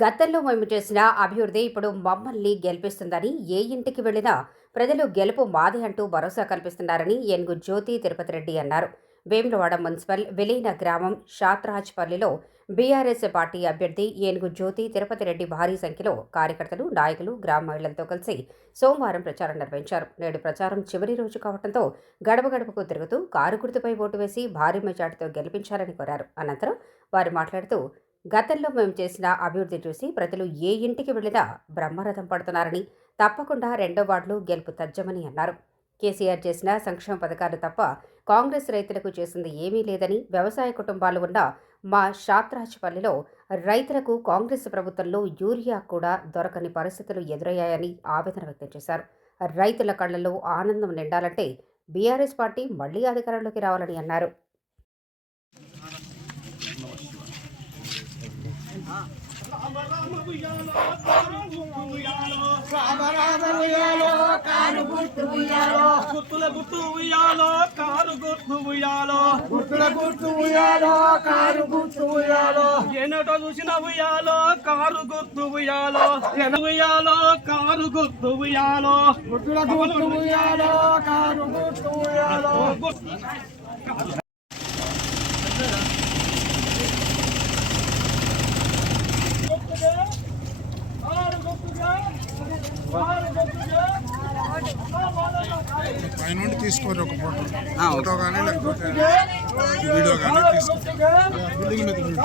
గతంలో మేము చేసిన అభివృద్ధి ఇప్పుడు మమ్మల్ని గెలిపిస్తుందని ఏ ఇంటికి వెళ్ళినా ప్రజలు గెలుపు మాది అంటూ భరోసా కల్పిస్తున్నారని ఎన్గు జ్యోతి తిరుపతి రెడ్డి అన్నారు. వేములవాడ మున్సిపల్ విలీన గ్రామం షాత్రాజ్పల్లిలో బీఆర్ఎస్ పార్టీ అభ్యర్థి ఏనుగు జ్యోతి తిరుపతి రెడ్డి భారీ సంఖ్యలో కార్యకర్తలు నాయకులు గ్రామ మహిళలతో కలిసి సోమవారం ప్రచారం నిర్వహించారు. నేడు ప్రచారం చివరి రోజు కావడంతో గడప గడపకు తిరుగుతూ కారు గుర్తుపై ఓటు వేసి భారీ మెజార్టీతో గెలిపించాలని కోరారు. అనంతరం వారు మాట్లాడుతూ గతంలో మేము చేసిన అభివృద్ధి చూసి ప్రజలు ఏ ఇంటికి వెళ్ళినా బ్రహ్మరథం పడుతున్నారని తప్పకుండా రెండో వార్డులు గెలుపు తజ్జమని అన్నారు. కేసీఆర్ చేసిన సంక్షేమ పథకాలు తప్ప కాంగ్రెస్ రైతులకు చేసింది ఏమీ లేదని వ్యవసాయ కుటుంబాలు ఉన్న మా షాత్రాజ్పల్లిలో రైతులకు కాంగ్రెస్ ప్రభుత్వంలో యూరియా కూడా దొరకని పరిస్థితులు ఎదురయ్యాయని ఆవేదన వ్యక్తం చేశారు. రైతుల కళ్ళలో ఆనందం నిండాలంటే బీఆర్ఎస్ పార్టీ మళ్ళీ అధికారంలోకి రావాలని అన్నారు. రామ రామ ఉయ్యాలో కారు గుర్తు ఉయ్యాలో గుర్తుల గుర్తు ఉయ్యాలో కారు గుర్తు ఉయ్యాలో గుర్తుల గుర్తు ఉయ్యాలో కారు గుర్తు ఉయ్యాలో ఎన్నటో చూసిన ఉయ్యాలో కారు గుర్తు ఉయ్యాలో ఎన ఉయ్యాలో కారు గుర్తు ఉయ్యాలో గుర్తుల గుర్తు ఉయ్యాలో కారు గుర్తు ఉయ్యాలో. పైనుండి తీసుకోరు ఒక ఫోటో ఫోటో కానీ లేకపోతే వీడియో కానీ తీసుకో బిల్డింగ్ మీద తీసుకో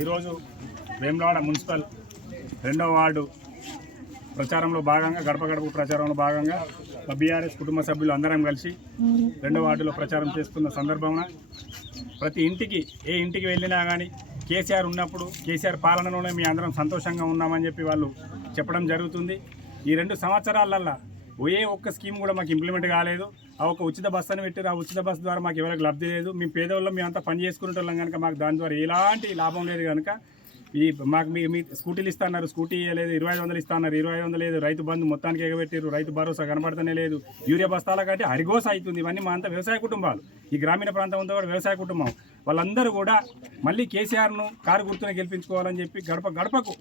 ఈరోజు వేములవాడ మున్సిపల్ రెండవ వార్డు ప్రచారంలో భాగంగా గడప గడప ప్రచారంలో భాగంగా బీఆర్ఎస్ కుటుంబ సభ్యులు అందరం కలిసి రెండవ వార్డులో ప్రచారం చేస్తున్న సందర్భంలో ప్రతి ఇంటికి ఏ ఇంటికి వెళ్ళినా కానీ కేసీఆర్ ఉన్నప్పుడు కేసీఆర్ పాలనలోనే మీ అందరం సంతోషంగా ఉన్నామని చెప్పి వాళ్ళు చెప్పడం జరుగుతుంది. ఈ రెండు సంవత్సరాలల్లా ఏ ఒక్క స్కీమ్ కూడా మాకు ఇంప్లిమెంట్ కాలేదు. ఆ ఒక ఉచిత బస్సు అని పెట్టారు ఆ ఉచిత బస్సు ద్వారా మాకు ఎవరికి లబ్ధి లేదు. మేము పేదవాళ్ళం మేము పని చేసుకునేటోళ్ళం కనుక మాకు దాని ద్వారా ఎలాంటి లాభం లేదు కనుక ఈ మాకు మీ మీ స్కూటీలు ఇస్తున్నారు స్కూటీ లేదు ఇరవై ఐదు వందలు ఇస్తాన్నారు ఇరవై ఐదు వందలు లేదు. రైతు బంధు మొత్తానికి ఎగబెట్టారు రైతు భరోసా కనబడతనే లేదు. యూరియా బస్తాల కంటే హరిగోస అవుతుంది. ఇవన్నీ మా అంతా వ్యవసాయ కుటుంబాలు. ఈ గ్రామీణ ప్రాంతం అంతా కూడా వ్యవసాయ కుటుంబం. వాళ్ళందరూ కూడా మళ్ళీ కేసీఆర్ను కారు గుర్తుని గెలిపించుకోవాలని చెప్పి గడప గడపకు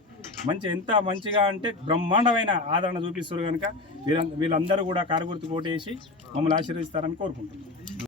మంచి ఎంత మంచిగా అంటే బ్రహ్మాండమైన ఆదరణ చూపిస్తారు కనుక వీళ్ళందరూ కూడా కారు గుర్తు కోటేసి మమ్మల్ని ఆశీర్వదిస్తారని కోరుకుంటున్నాం.